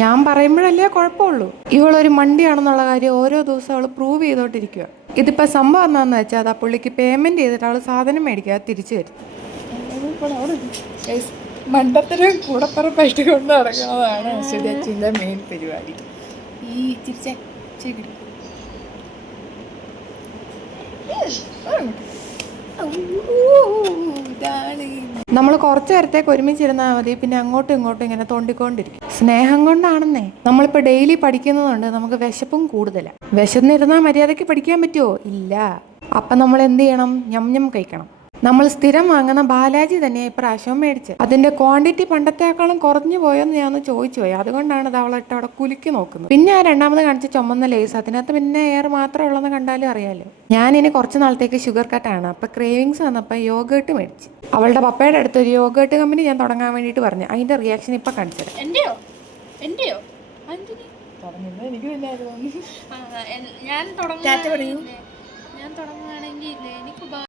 ഞാൻ പറയുമ്പോഴല്ലേ കുഴപ്പമുള്ളൂ. ഇവളൊരു മണ്ടിയാണെന്നുള്ള കാര്യം ഓരോ ദിവസം അവൾ പ്രൂവ് ചെയ്തോണ്ടിരിക്കുക. ഇതിപ്പോൾ സംഭവം എന്താണെന്ന് വെച്ചാൽ അത് ആ പുള്ളിക്ക് പേയ്മെന്റ് ചെയ്തിട്ട് അവൾ സാധനം മേടിക്കാതെ തിരിച്ചു തരും. മണ്ടത്തരം കൂടപ്പുറപ്പായിട്ട് കൊണ്ട് നടക്കുന്നതാണ് അശ്വതിയച്ചിൻ്റെ മെയിൻ പരിപാടി. ഈ നമ്മൾ കുറച്ചു നേരത്തേക്ക് ഒരുമിച്ചിരുന്നാൽ മതി, പിന്നെ അങ്ങോട്ടും ഇങ്ങോട്ടും ഇങ്ങനെ തോണ്ടിക്കൊണ്ടിരിക്കും. സ്നേഹം കൊണ്ടാണെന്നേ. നമ്മളിപ്പോൾ ഡെയിലി പഠിക്കുന്നതുകൊണ്ട് നമുക്ക് വിശപ്പും കൂടുതലാണ്. വിശന്നിരുന്നാൽ മര്യാദയ്ക്ക് പഠിക്കാൻ പറ്റുമോ? ഇല്ല. അപ്പം നമ്മൾ എന്ത് ചെയ്യണം? ഞം ഞം കഴിക്കണം. നമ്മൾ സ്ഥിരം വാങ്ങുന്ന ബാലാജി തന്നെ ഇപ്രാവശ്യം മേടിച്ചത്. അതിന്റെ ക്വാണ്ടിറ്റി പണ്ടത്തെക്കാളും കുറഞ്ഞു പോയെന്ന് ഞാൻ ചോദിച്ചു പോയി. അതുകൊണ്ടാണ് അത് അവളിട്ട് അവിടെ കുലുക്കി നോക്കുന്നത്. പിന്നെ ആ രണ്ടാമത് കാണിച്ച ചുമന്ന ലേസ്, അതിനകത്ത് പിന്നെ എയർ മാത്രമേ ഉള്ളതെന്ന് കണ്ടാലും അറിയാലോ. ഞാനിനി കുറച്ച് നാളത്തേക്ക് ഷുഗർ കട്ടാണ്. അപ്പം ക്രേവിങ്സ് വന്നപ്പോൾ യോഗേട്ട് മേടിച്ചു. അവളുടെ പപ്പയുടെ അടുത്ത് ഒരു യോഗേട്ട് കമ്പനി ഞാൻ തുടങ്ങാൻ വേണ്ടിയിട്ട് പറഞ്ഞു. അതിന്റെ റിയാക്ഷൻ ഇപ്പം കാണിച്ചത്. ഞാൻ തുടങ്ങുകയാണെങ്കിൽ